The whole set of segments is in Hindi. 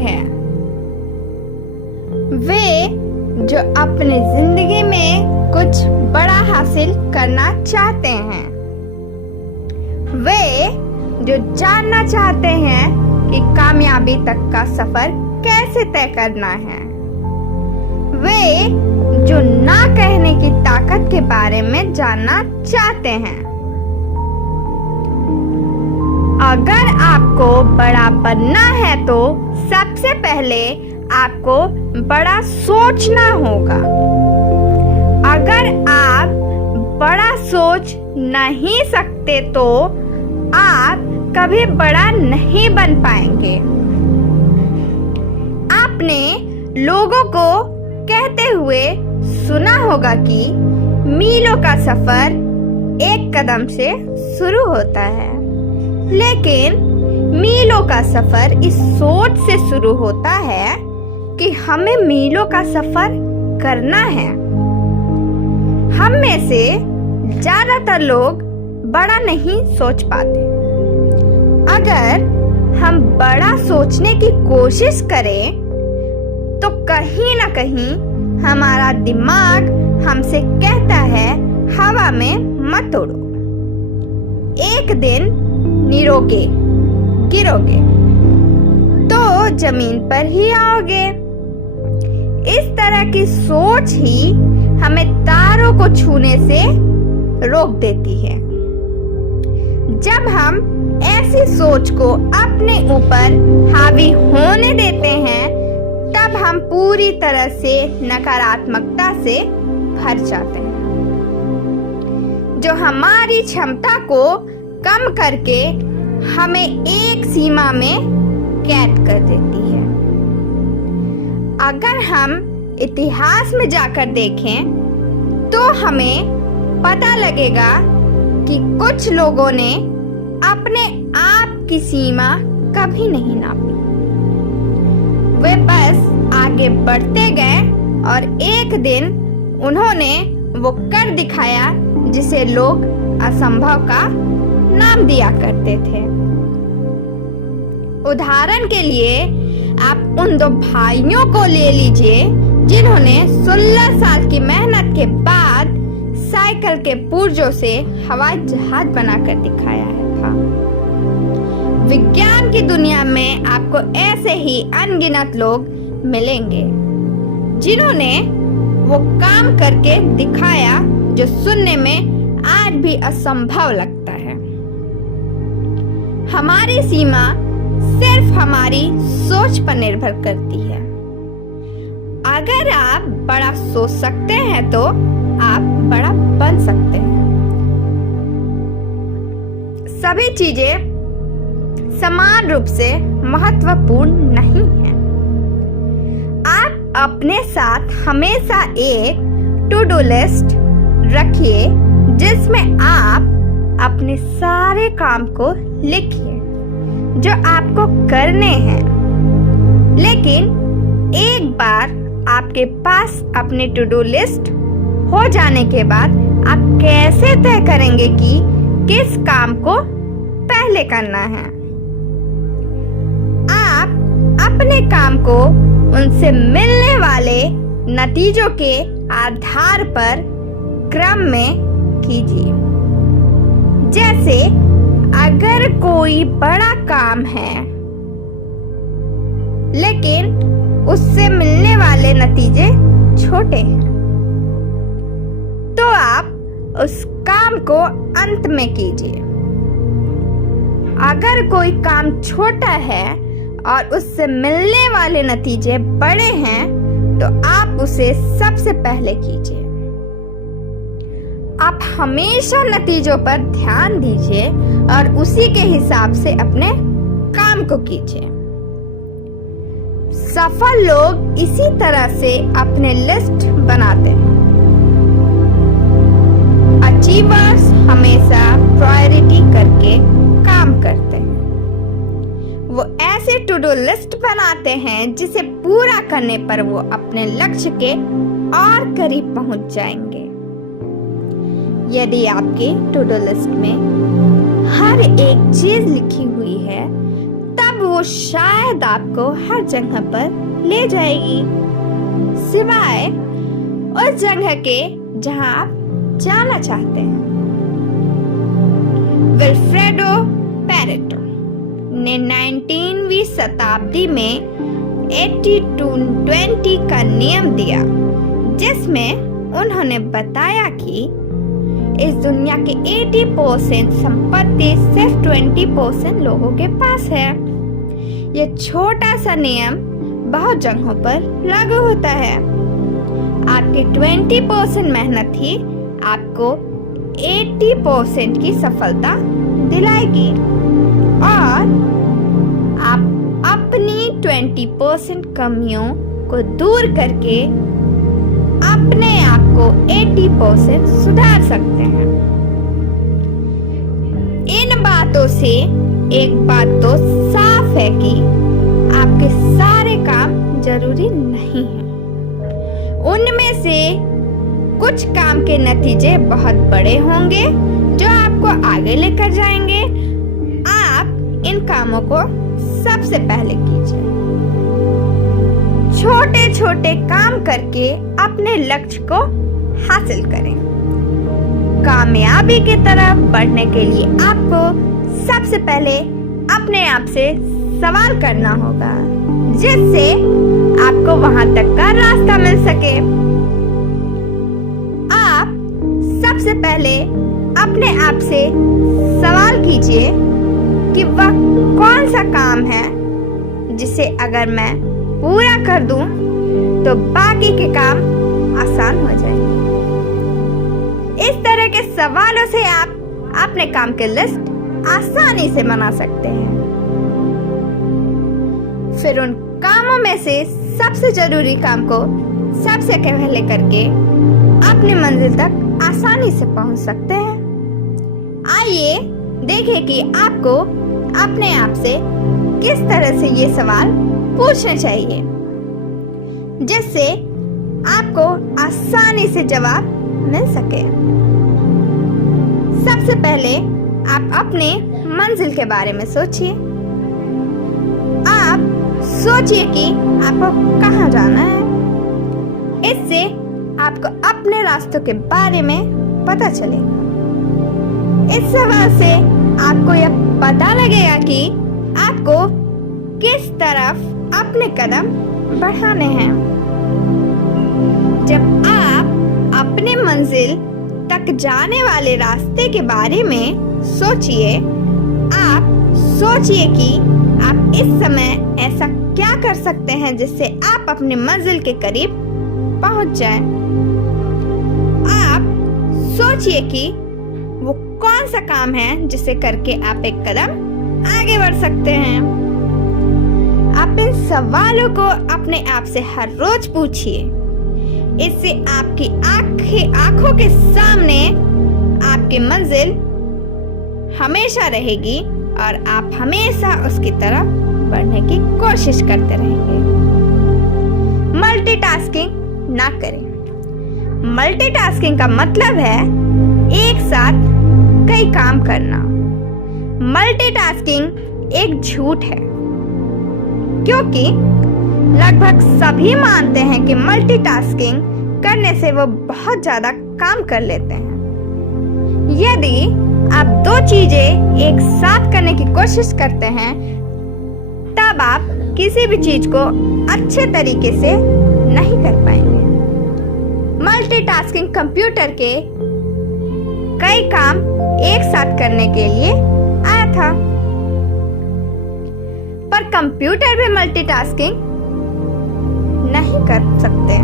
हैं। वे जो अपनी जिंदगी में कुछ बड़ा हासिल करना चाहते हैं। वे जो जानना चाहते हैं कि कामयाबी तक का सफर कैसे तय करना है। वे जो ना कहने की ताकत के बारे में जानना चाहते हैं। अगर आपको बड़ा बनना है तो सबसे पहले आपको बड़ा सोचना होगा। अगर आप बड़ा सोच नहीं सकते तो आप कभी बड़ा नहीं बन पाएंगे। आपने लोगों को कहते हुए सुना होगा कि मीलों का सफर एक कदम से शुरू होता है, लेकिन मीलों का सफर इस सोच से शुरू होता है कि हमें मीलों का सफर करना है। हम में से ज्यादातर लोग बड़ा नहीं सोच पाते। अगर हम बड़ा सोचने की कोशिश करें तो कहीं ना कहीं हमारा दिमाग हमसे कहता है हवा में मत उड़ो, एक दिन गिरोगे तो जमीन पर ही आओगे। इस तरह की सोच ही हमें तारों को छूने से रोक देती है। जब हम ऐसी सोच को अपने ऊपर हावी होने देते हैं तब हम पूरी तरह से नकारात्मकता से भर जाते हैं, जो हमारी क्षमता को कम करके हमें एक सीमा में कैद कर देती है। अगर हम इतिहास में जाकर देखें तो हमें पता लगेगा कि कुछ लोगों ने अपने आप की सीमा कभी नहीं नापी। वे बस आगे बढ़ते गए और एक दिन उन्होंने वो कर दिखाया जिसे लोग असंभव का नाम दिया करते थे। उदाहरण के लिए आप उन दो भाइयों को ले लीजिए जिन्होंने 16 साल की मेहनत के बाद साइकिल के पुर्जों से हवाई जहाज बनाकर दिखाया था। विज्ञान की दुनिया में आपको ऐसे ही अनगिनत लोग मिलेंगे जिन्होंने वो काम करके दिखाया जो सुनने में आज भी असंभव लगता है। हमारी सीमा सिर्फ हमारी सोच पर निर्भर करती है। अगर आप बड़ा सोच सकते हैं तो आप बड़ा बन सकते हैं। सभी चीजें समान रूप से महत्वपूर्ण नहीं हैं। आप अपने साथ हमेशा एक टू डू लिस्ट रखिए जिसमें आप अपने सारे काम को लिखिए जो आपको करने हैं। लेकिन एक बार आपके पास अपनी टू डू लिस्ट हो जाने के बाद आप कैसे तय करेंगे कि किस काम को पहले करना है। आप अपने काम को उनसे मिलने वाले नतीजों के आधार पर क्रम में कीजिए। जैसे अगर कोई बड़ा काम है लेकिन उससे मिलने वाले नतीजे छोटे हैं तो आप उस काम को अंत में कीजिए। अगर कोई काम छोटा है और उससे मिलने वाले नतीजे बड़े हैं तो आप उसे सबसे पहले कीजिए। आप हमेशा नतीजों पर ध्यान दीजिए और उसी के हिसाब से अपने काम को कीजिए। सफल लोग इसी तरह से अपने लिस्ट बनाते हैं। अचीवर्स हमेशा प्रायोरिटी करके काम करते हैं। वो ऐसे टू डू लिस्ट बनाते हैं जिसे पूरा करने पर वो अपने लक्ष्य के और करीब पहुंच जाएंगे। यदि आपकी टू डू लिस्ट में हर एक चीज लिखी हुई है तब वो शायद आपको हर जगह पर ले जाएगी, सिवाय उस जगह के जहां आप जाना चाहते हैं। विल्फ्रेडो पैरेटो ने 19वीं शताब्दी में 80-20 का नियम दिया, जिसमें उन्होंने बताया कि इस दुनिया के 80% संपत्ति सिर्फ 20% लोगों के पास है। यह छोटा सा नियम बहुत जगहों पर लागू होता है। आपकी 20% मेहनत ही आपको 80% की सफलता दिलाएगी, और आप अपनी 20% कमियों को दूर करके अपने आप को 80% सुधार सकते हैं। इन बातों से एक बात तो साफ है कि आपके सारे काम जरूरी नहीं हैं। उनमें से कुछ काम के नतीजे बहुत बड़े होंगे जो आपको आगे लेकर जाएंगे। आप इन कामों को सबसे पहले कीजिए। छोटे छोटे काम करके अपने लक्ष्य को हासिल करें। कामयाबी की तरफ बढ़ने के लिए आपको सबसे पहले अपने आप से सवाल करना होगा, जिससे आपको वहां तक का रास्ता मिल सके। आप सबसे पहले अपने आप से सवाल कीजिए कि वह कौन सा काम है जिसे अगर मैं पूरा कर दूं तो बाकी के काम आसान हो जाएंगे। इस तरह के सवालों से आप अपने काम की लिस्ट आसानी से बना सकते हैं। फिर उन कामों में से सबसे जरूरी काम को सबसे पहले करके अपनी मंजिल तक आसानी से पहुंच सकते हैं। आइए देखें कि आपको अपने आप से किस तरह से ये सवाल पूछने चाहिए, जिससे आपको आसानी से जवाब मिल सके। सबसे पहले आप अपने मंजिल के बारे में सोचिए। आप सोचिए कि आपको कहाँ जाना है। इससे आपको अपने रास्तों के बारे में पता चलेगा। इस सवाल से आपको यह पता लगेगा कि आपको किस तरफ अपने कदम बढ़ाने हैं। जब आप अपने मंजिल तक जाने वाले रास्ते के बारे में सोचिए, आप सोचिए कि आप इस समय ऐसा क्या कर सकते हैं जिससे आप अपनी मंजिल के करीब पहुंच जाएं। आप सोचिए कि वो कौन सा काम है जिसे करके आप एक कदम आगे बढ़ सकते हैं। आप इन सवालों को अपने आप से हर रोज पूछिए। इससे आपकी आंखों के सामने आपकी मंजिल हमेशा रहेगी और आप हमेशा उसकी तरफ बढ़ने की कोशिश करते रहेंगे। मल्टीटास्किंग ना करें। मल्टीटास्किंग का मतलब है एक साथ कई काम करना। मल्टीटास्किंग एक झूठ है, क्योंकि लगभग सभी मानते हैं कि मल्टीटास्किंग करने से वो बहुत ज्यादा काम कर लेते हैं। यदि आप दो चीजें एक साथ करने की कोशिश करते हैं, तब आप किसी भी चीज को अच्छे तरीके से नहीं कर पाएंगे। मल्टीटास्किंग कंप्यूटर के कई काम एक साथ करने के लिए आया था, पर कंप्यूटर भी मल्टीटास्किंग नहीं कर सकते।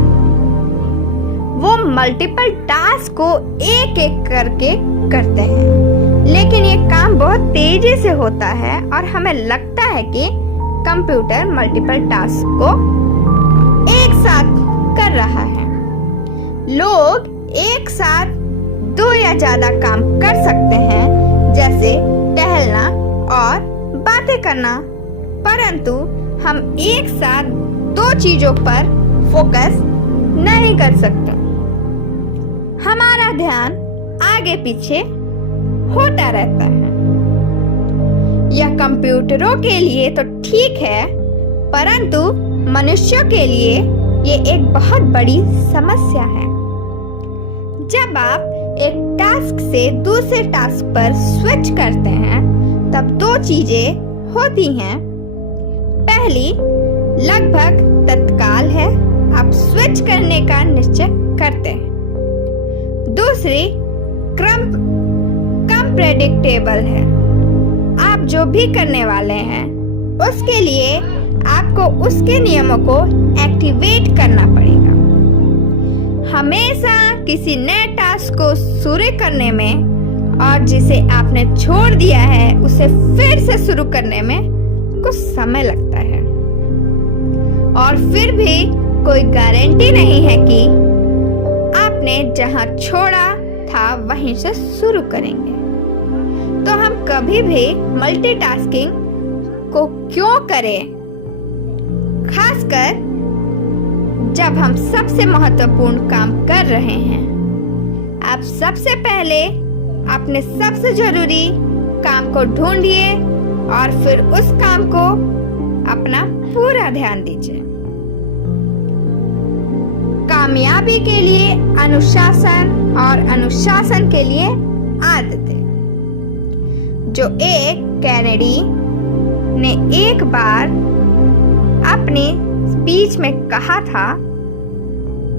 वो मल्टीपल टास्क को एक एक करके करते हैं, लेकिन ये काम बहुत तेजी से होता है और हमें लगता है कि कंप्यूटर मल्टीपल टास्क को एक साथ कर रहा है। लोग एक साथ 2 या ज्यादा काम कर सकते हैं, जैसे टहलना और बातें करना, परंतु हम एक साथ 2 चीजों पर फोकस नहीं कर सकते। हमारा ध्यान आगे पीछे होता रहता है। यह कंप्यूटरों के लिए तो ठीक है, परंतु मनुष्यों के लिए ये एक बहुत बड़ी समस्या है। जब आप एक टास्क से दूसरे टास्क पर स्विच करते हैं तब दो चीजें होती हैं। पहली लगभग तत्काल है, आप स्विच करने का निश्चय करते हैं। दूसरी कम प्रेडिक्टेबल है, आप जो भी करने वाले हैं उसके लिए आपको उसके नियमों को एक्टिवेट करना पड़ेगा। हमेशा किसी नए टास्क को शुरू करने में और जिसे आपने छोड़ दिया है उसे फिर से शुरू करने में कुछ समय लगता है, और फिर भी कोई गारंटी नहीं है कि आपने जहां छोड़ा था वहीं से शुरू करेंगे। तो हम कभी भी मल्टीटास्किंग को क्यों करें, खासकर जब हम सबसे महत्वपूर्ण काम कर रहे हैं। आप सबसे पहले अपने सबसे जरूरी काम को ढूंढिए और फिर उस काम को अपना पूरा ध्यान दीजिए। कामयाबी के लिए अनुशासन और अनुशासन के लिए आदतें। जो एक कैनेडी ने एक बार अपनी स्पीच में कहा था,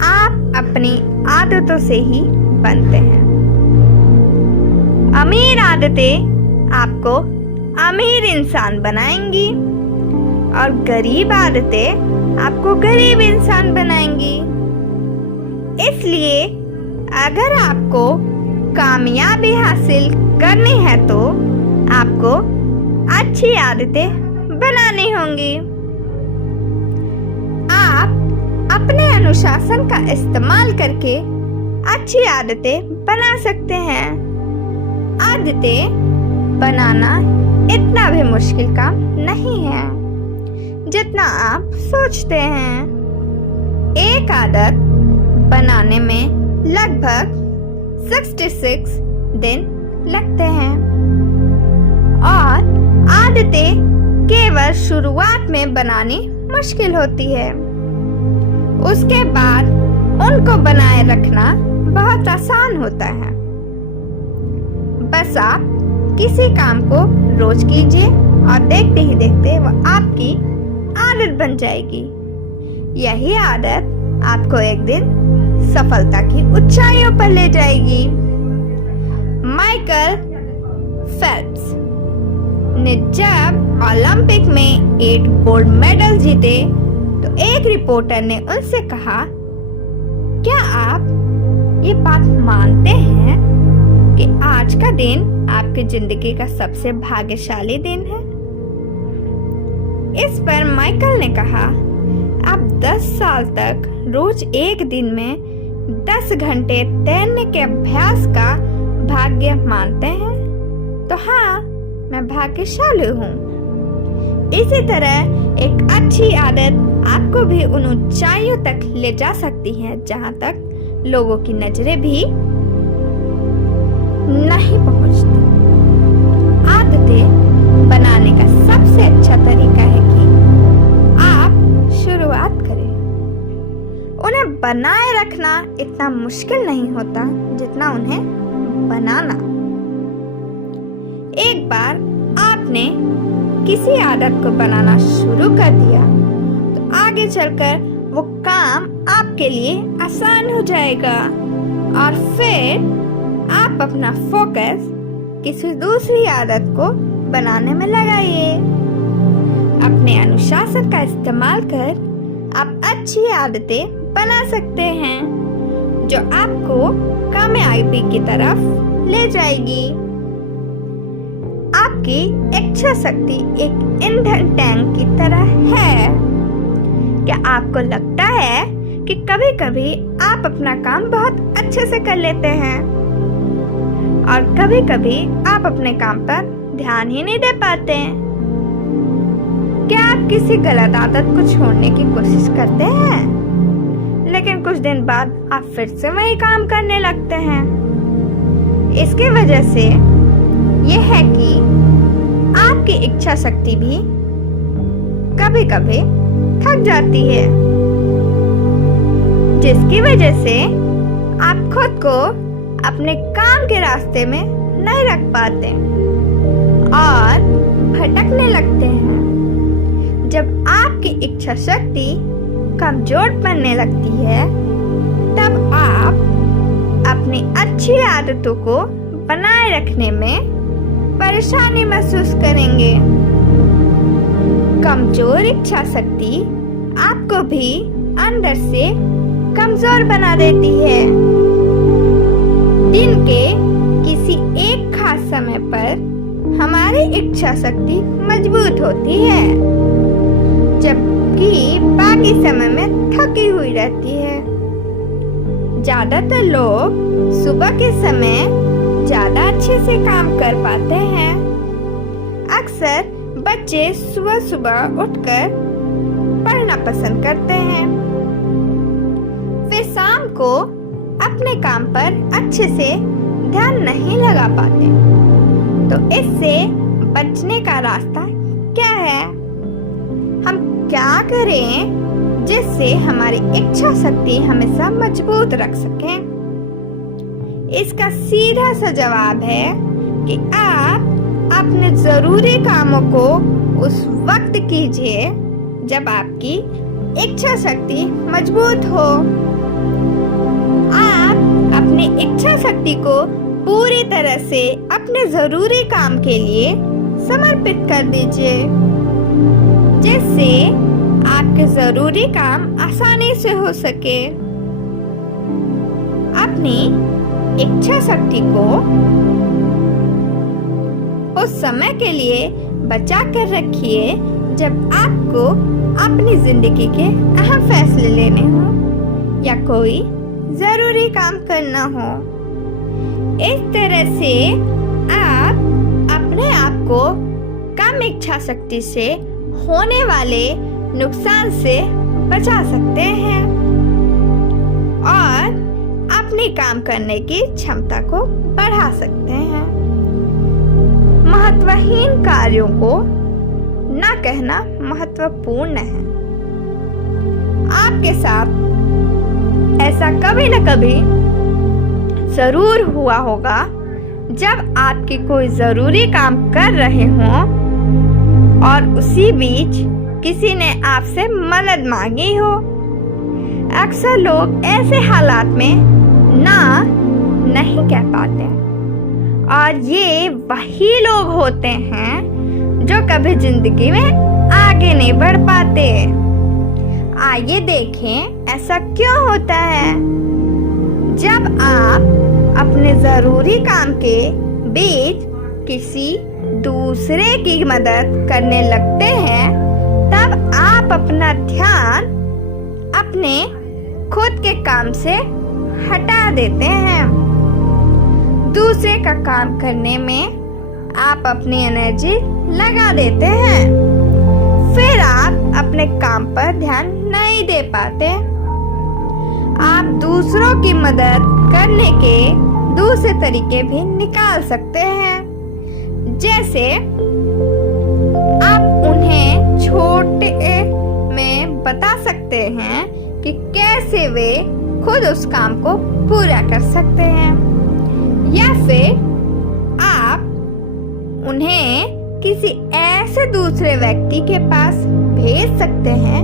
आप अपनी आदतों से ही बनते हैं। अमीर आदतें आपको अमीर इंसान बनाएंगी और गरीब आदतें आपको गरीब इंसान बनाएंगी। इसलिए अगर आपको कामयाबी हासिल करनी है तो आपको अच्छी आदतें बनानी होंगी। आप अपने अनुशासन का इस्तेमाल करके अच्छी आदतें बना सकते हैं। आदतें बनाना इतना भी मुश्किल काम नहीं है जितना आप सोचते हैं। एक आदत बनाने में लगभग 66 दिन लगते हैं और आदतें केवल शुरुआत में बनानी मुश्किल होती है। उसके बाद उनको बनाए रखना बहुत आसान होता है। बस आप किसी काम को रोज कीजिए और देखते ही देखते वह आपकी आदत बन जाएगी। यही आदत आपको एक दिन सफलता की ऊंचाइयों पर ले जाएगी। माइकल फेल्प्स ने जब ओलंपिक में 8 गोल्ड मेडल जीते तो एक रिपोर्टर ने उनसे कहा, क्या आप ये बात मानते हैं कि आज का दिन आपकी जिंदगी का सबसे भाग्यशाली दिन है? इस पर माइकल ने कहा, आप 10 साल तक रोज एक दिन में 10 घंटे तैरने के अभ्यास का भाग्य मानते हैं? तो हाँ, मैं भाग्यशाली हूँ। इसी तरह एक अच्छी आदत आपको भी उन ऊंचाइयों तक ले जा सकती है जहाँ तक लोगों की नजरें भी नहीं पहुँचती। आदतें बनाने का सबसे अच्छा तरीका है कि आप शुरुआत करें। उन्हें बनाए रखना इतना मुश्किल नहीं होता जितना उन्हें बनाना। एक बार आपने किसी आदत को बनाना शुरू कर दिया तो आगे चलकर वो काम आपके लिए आसान हो जाएगा और फिर आप अपना फोकस किसी दूसरी आदत को बनाने में लगाइए। अपने अनुशासन का इस्तेमाल कर आप अच्छी आदतें बना सकते हैं जो आपको कामयाबी की तरफ ले जाएगी। आपकी इच्छा शक्ति एक ईंधन टैंक की तरह है। क्या आपको लगता है कि कभी-कभी आप अपना काम बहुत अच्छे से कर लेते हैं और कभी-कभी आप अपने काम पर ध्यान ही नहीं दे पाते हैं? क्या आप किसी गलत आदत को छोड़ने की कोशिश करते हैं लेकिन कुछ दिन बाद आप फिर से वही काम करने लगते हैं? इसकी वजह से यह है कि आपकी इच्छा शक्ति भी कभी कभी थक जाती है, जिसकी वजह से आप खुद को अपने काम के रास्ते में नहीं रख पाते और भटकने लगते हैं। जब आपकी इच्छा शक्ति कमजोर पड़ने लगती है, तब आप अपनी अच्छी आदतों को बनाए रखने में परेशानी महसूस करेंगे। कमजोर इच्छा शक्ति आपको भी अंदर से कमजोर बना देती है। दिन के किसी एक खास समय पर हमारी इच्छा शक्ति मजबूत होती है, जबकि बाकी समय में थकी हुई रहती है। ज्यादातर लोग सुबह के समय ज्यादा अच्छे से काम कर पाते हैं। अक्सर बच्चे सुबह सुबह उठकर पढ़ना पसंद करते हैं। वे शाम को अपने काम पर अच्छे से ध्यान नहीं लगा पाते। तो इससे बचने का रास्ता क्या है? हम क्या करें जिससे हमारी इच्छा शक्ति हमेशा मजबूत रख सकें? इसका सीधा सा जवाब है कि आप अपने जरूरी कामों को उस वक्त कीजिए जब आपकी इच्छा शक्ति मजबूत हो। आप अपनी इच्छा शक्ति को पूरी तरह से अपने जरूरी काम के लिए समर्पित कर दीजिए, जिससे आपके जरूरी काम आसानी से हो सके। अपनी इच्छा शक्ति को उस समय के लिए बचा कर रखिए जब आपको अपनी जिंदगी के अहम फैसले लेने हो या कोई जरूरी काम करना हो। इस तरह से आप अपने आप को कम इच्छा शक्ति से होने वाले नुकसान से बचा सकते हैं और अपनी काम करने की क्षमता को बढ़ा सकते हैं। महत्वहीन कार्यों को ना कहना महत्वपूर्ण है। आपके साथ ऐसा कभी न कभी जरूर हुआ होगा जब आपके कोई जरूरी काम कर रहे हों और उसी बीच किसी ने आपसे मदद मांगी हो। अक्सर लोग ऐसे हालात में ना नहीं कह पाते और ये वही लोग होते हैं जो कभी जिंदगी में आगे नहीं बढ़ पाते। आइए देखें ऐसा क्यों होता है। जब आप अपने जरूरी काम के बीच किसी दूसरे की मदद करने लगते हैं, तब आप अपना ध्यान अपने खुद के काम से हटा देते हैं। दूसरे का काम करने में आप अपनी एनर्जी लगा देते हैं, फिर आप अपने काम पर ध्यान नहीं दे पाते। आप दूसरों की मदद करने के दूसरे तरीके भी निकाल सकते हैं, जैसे आप उन्हें छोटे में बता सकते हैं कि कैसे वे खुद उस काम को पूरा कर सकते हैं, या फिर आप उन्हें किसी ऐसे दूसरे व्यक्ति के पास भेज सकते हैं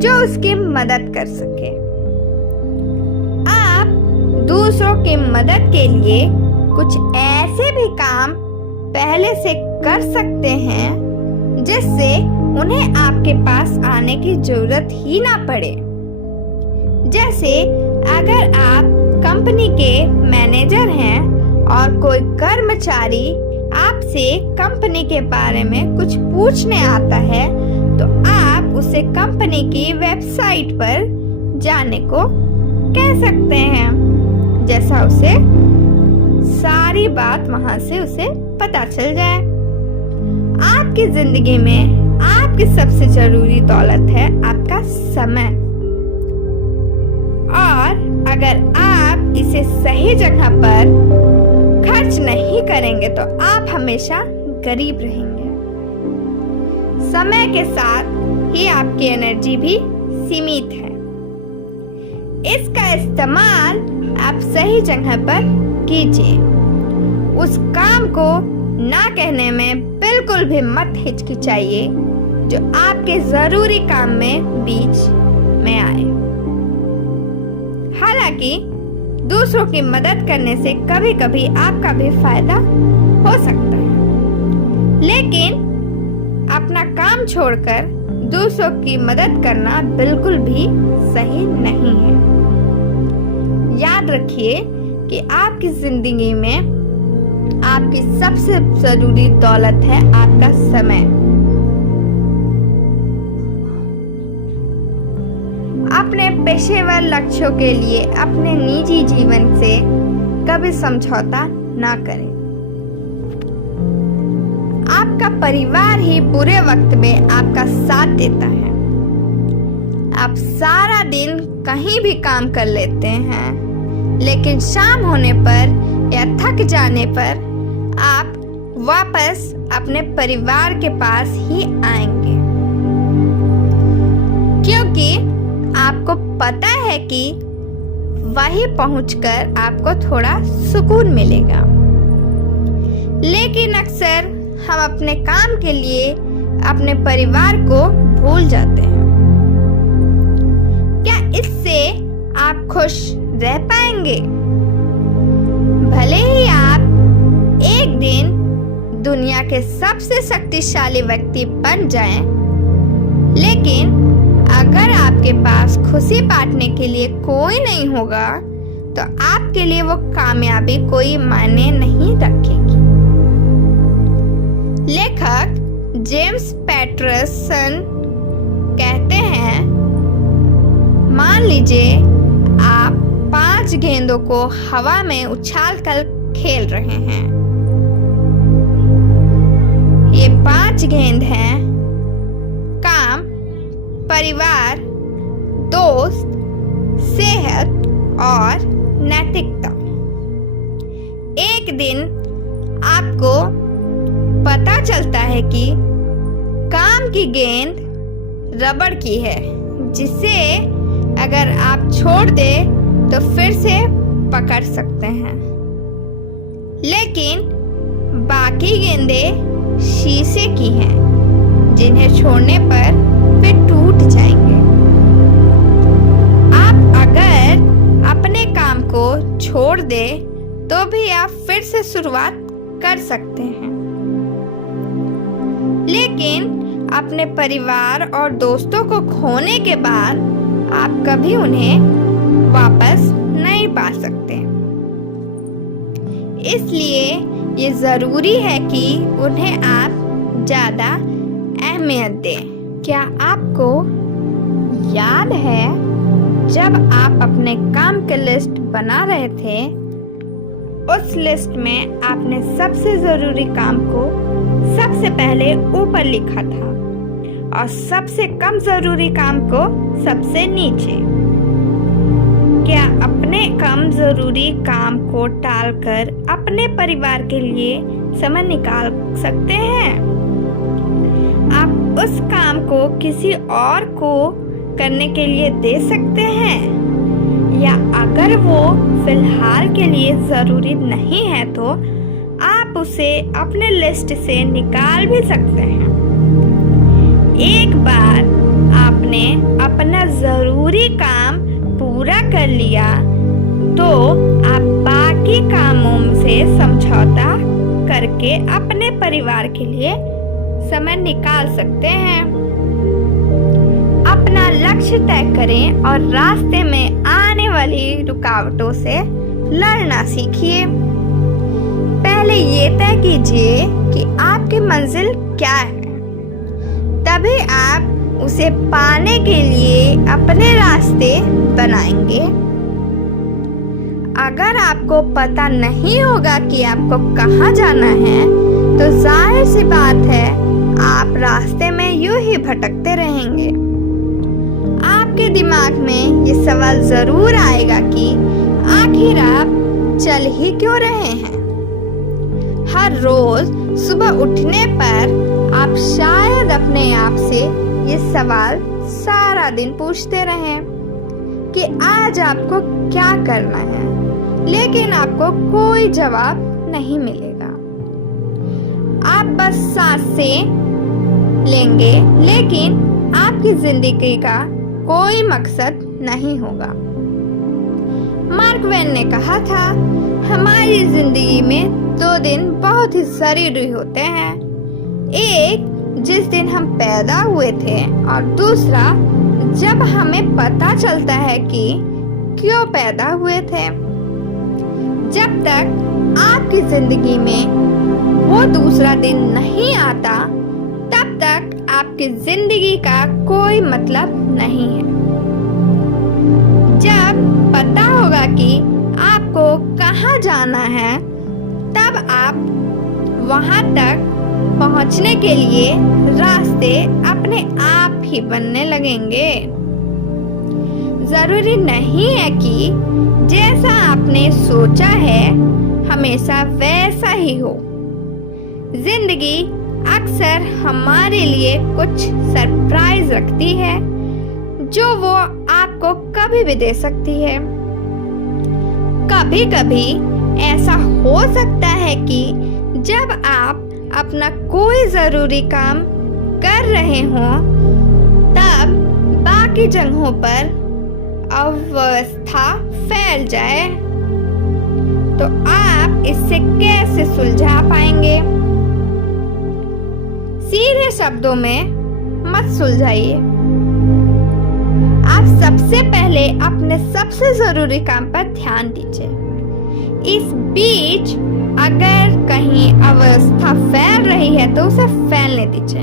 जो उसकी मदद कर सके। आप दूसरों की मदद के लिए कुछ ऐसे भी काम पहले से कर सकते हैं जिससे उन्हें आपके पास आने की जरूरत ही ना पड़े। जैसे अगर आप कंपनी के मैनेजर हैं और कोई कर्मचारी आपसे कंपनी के बारे में कुछ पूछने आता है, तो आप उसे कंपनी की वेबसाइट पर जाने को कह सकते हैं, जैसा उसे सारी बात वहां से उसे पता चल जाए। आपकी जिंदगी में आपकी सबसे जरूरी दौलत है आपका समय, और अगर आप इसे सही जगह पर खर्च नहीं करेंगे तो आप हमेशा गरीब रहेंगे। समय के साथ ही आपकी एनर्जी भी सीमित है। इसका इस्तेमाल आप सही जगह पर कीजिए। उस काम को ना कहने में बिल्कुल भी मत हिचकिचाइए जो आपके जरूरी काम में बीच में आए। हालांकि दूसरों की मदद करने से कभी कभी आपका भी फायदा हो सकता है, लेकिन अपना काम छोड़कर दूसरों की मदद करना बिल्कुल भी सही नहीं है। याद रखिए कि आपकी जिंदगी में आपकी सबसे जरूरी दौलत है आपका समय। अपने पेशेवर लक्ष्यों के लिए अपने निजी जीवन से कभी समझौता ना करें। आपका परिवार ही बुरे वक्त में आपका साथ देता है। आप सारा दिन कहीं भी काम कर लेते हैं, लेकिन शाम होने पर या थक जाने पर आप वापस अपने परिवार के पास ही आएंगे, क्योंकि आपको पता है कि वहीं पहुंचकर आपको थोड़ा सुकून मिलेगा। लेकिन अक्सर हम अपने काम के लिए अपने परिवार को भूल जाते हैं। क्या इससे आप खुश रह पाएंगे? भले ही आप एक दिन दुनिया के सबसे शक्तिशाली व्यक्ति बन जाएं, लेकिन अगर आपके पास खुशी बांटने के लिए कोई नहीं होगा तो आपके लिए वो कामयाबी कोई मायने नहीं रखेगी। लेखक जेम्स पैटरसन कहते हैं, मान लीजिए आप 5 गेंदों को हवा में उछालकर खेल रहे हैं। ये 5 गेंद हैं काम, परिवार, दोस्त, सेहत और नैतिकता। एक दिन आपको पता चलता है कि काम की गेंद रबड़ की है, जिसे अगर आप छोड़ दे तो फिर से पकड़ सकते हैं, लेकिन बाकी गेंदें शीशे की हैं, जिन्हें छोड़ने पर वे टूट जाएंगे। आप अगर अपने काम को छोड़ दे तो भी आप फिर से शुरुआत कर सकते हैं, लेकिन अपने परिवार और दोस्तों को खोने के बाद आप कभी उन्हें वापस नहीं पा सकते। इसलिए ये जरूरी है कि उन्हें आप ज्यादा अहमियत दें। क्या आपको याद है जब आप अपने काम की लिस्ट बना रहे थे, उस लिस्ट में आपने सबसे जरूरी काम को सबसे पहले ऊपर लिखा था और सबसे कम जरूरी काम को सबसे नीचे? क्या अपने कम जरूरी काम को टालकर अपने परिवार के लिए समय निकाल सकते हैं? आप उस काम को किसी और को करने के लिए दे सकते हैं, या अगर वो फिलहाल के लिए जरूरी नहीं है तो आप उसे अपने लिस्ट से निकाल भी सकते हैं। एक बार आपने अपना जरूरी काम पूरा कर लिया तो आप बाकी कामों से समझौता करके अपने परिवार के लिए समय निकाल सकते हैं। अपना लक्ष्य तय करें और रास्ते में आने वाली रुकावटों से लड़ना सीखिए। पहले ये तय कीजिए कि आपकी मंजिल क्या है, तभी आप उसे पाने के लिए अपने रास्ते बनाएंगे। अगर आपको पता नहीं होगा कि आपको कहाँ जाना है तो जाहिर सी बात है आप रास्ते में यूं ही भटकते रहेंगे। आपके दिमाग में ये सवाल जरूर आएगा कि आखिर आप चल ही क्यों रहे हैं। हर रोज सुबह उठने पर आप शायद अपने आप से ये सवाल सारा दिन पूछते रहें कि आज आपको क्या करना है, लेकिन आपको कोई जवाब नहीं मिलेगा। आप बस सांसें लेंगे, लेकिन आपकी जिंदगी का कोई मकसद नहीं होगा। मार्क ट्वेन ने कहा था, हमारी जिंदगी में 2 दिन बहुत ही जरूरी होते हैं। एक जिस दिन हम पैदा हुए थे, और दूसरा जब हमें पता चलता है कि क्यों पैदा हुए थे। जब तक आपकी जिंदगी में वो दूसरा दिन नहीं आता, तब तक आपकी जिंदगी का कोई मतलब नहीं है। जब पता होगा कि आपको कहाँ जाना है, तब आप वहां तक पहुंचने के लिए रास्ते अपने आप ही बनने लगेंगे। जरूरी नहीं है कि जैसा आपने सोचा है हमेशा वैसा ही हो। जिंदगी अक्सर हमारे लिए कुछ सरप्राइज रखती है, जो वो आपको कभी भी दे सकती है। कभी कभी ऐसा हो सकता है कि जब आप अपना कोई जरूरी काम कर रहे हों, तब बाकी जगहों पर अव्यवस्था फैल जाए, तो आप इससे कैसे सुलझा पाएंगे? सीधे शब्दों में मत सुलझाइए। आप सबसे पहले अपने सबसे जरूरी काम पर ध्यान दीजिए। इस बीच अगर कहीं अवस्था फैल रही है तो उसे फैलने दीजिए।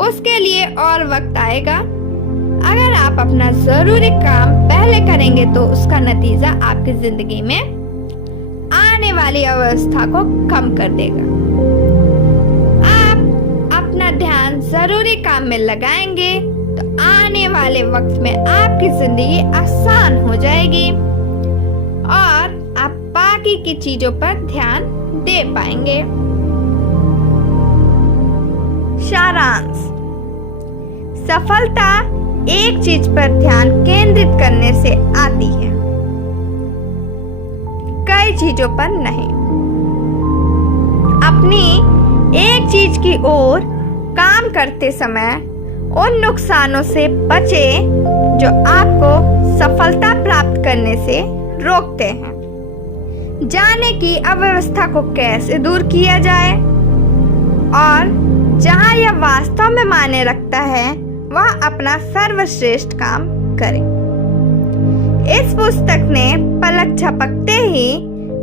उसके लिए और वक्त आएगा। अगर आप अपना जरूरी काम पहले करेंगे तो उसका नतीजा आपकी जिंदगी में आने वाली अवस्था को कम कर देगा। आप अपना ध्यान जरूरी काम में लगाएंगे तो आने वाले वक्त में आपकी जिंदगी आसान हो जाएगी और आप बाकी की चीजों पर ध्यान दे पाएंगे। सारांश, सफलता एक चीज पर ध्यान केंद्रित करने से आती है, कई चीजों पर नहीं। अपनी एक चीज की ओर काम करते समय उन नुकसानों से बचें जो आपको सफलता प्राप्त करने से रोकते हैं। जाने की अव्यवस्था को कैसे दूर किया जाए, और जहां यह वास्तव में मायने रखता है वह अपना सर्वश्रेष्ठ काम करें। इस पुस्तक ने पलक झपकते ही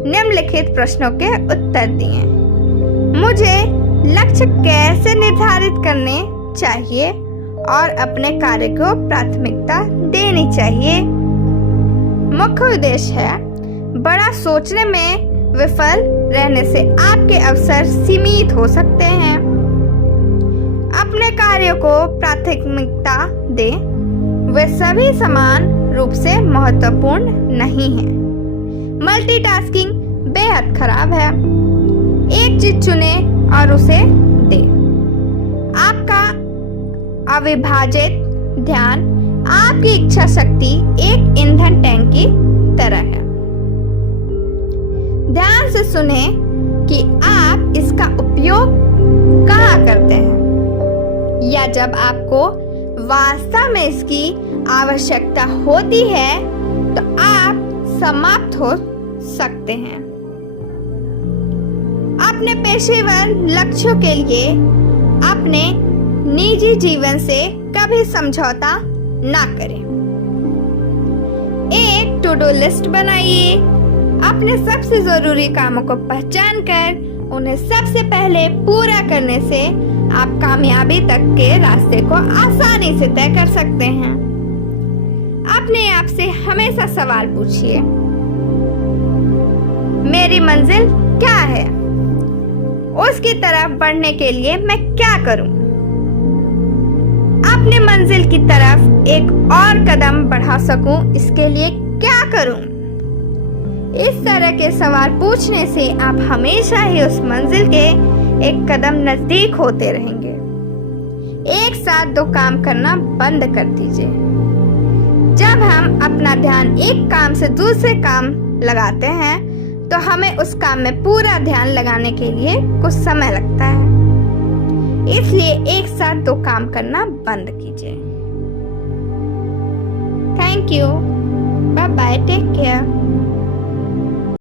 निम्नलिखित प्रश्नों के उत्तर दिए। मुझे लक्ष्य कैसे निर्धारित करने चाहिए और अपने कार्य को प्राथमिकता देनी चाहिए? मुख्य उद्देश्य है, बड़ा सोचने में विफल रहने से आपके अवसर सीमित हो सकते हैं। अपने कार्यों को प्राथमिकता दें, वे सभी समान रूप से महत्वपूर्ण नहीं हैं। मल्टीटास्किंग बेहद खराब है। एक चीज चुने और उसे दें। आपका अविभाजित ध्यान आपकी इच्छा शक्ति एक ईंधन टैंक की तरह है। ध्यान से सुने कि आप इसका उपयोग कहाँ करते हैं, या जब आपको वास्तव में इसकी आवश्यकता होती है तो आप समाप्त हो सकते हैं। अपने पेशेवर लक्ष्यों के लिए अपने निजी जीवन से कभी समझौता ना करें। एक टू डू लिस्ट बनाइए। अपने सबसे जरूरी कामों को पहचान कर उन्हें सबसे पहले पूरा करने से आप कामयाबी तक के रास्ते को आसानी से तय कर सकते हैं। अपने आप से हमेशा सवाल पूछिए, मेरी मंजिल क्या है? उसकी तरफ बढ़ने के लिए मैं क्या करूं? अपने मंजिल की तरफ एक और कदम बढ़ा सकूं, इसके लिए क्या करूं? इस तरह के सवाल पूछने से आप हमेशा ही उस मंजिल के एक कदम नजदीक होते रहेंगे। एक साथ दो काम करना बंद कर दीजिए। जब हम अपना ध्यान एक काम से दूसरे काम लगाते हैं तो हमें उस काम में पूरा ध्यान लगाने के लिए कुछ समय लगता है। इसलिए एक साथ दो काम करना बंद कीजिए। Thank you. Bye bye, take care.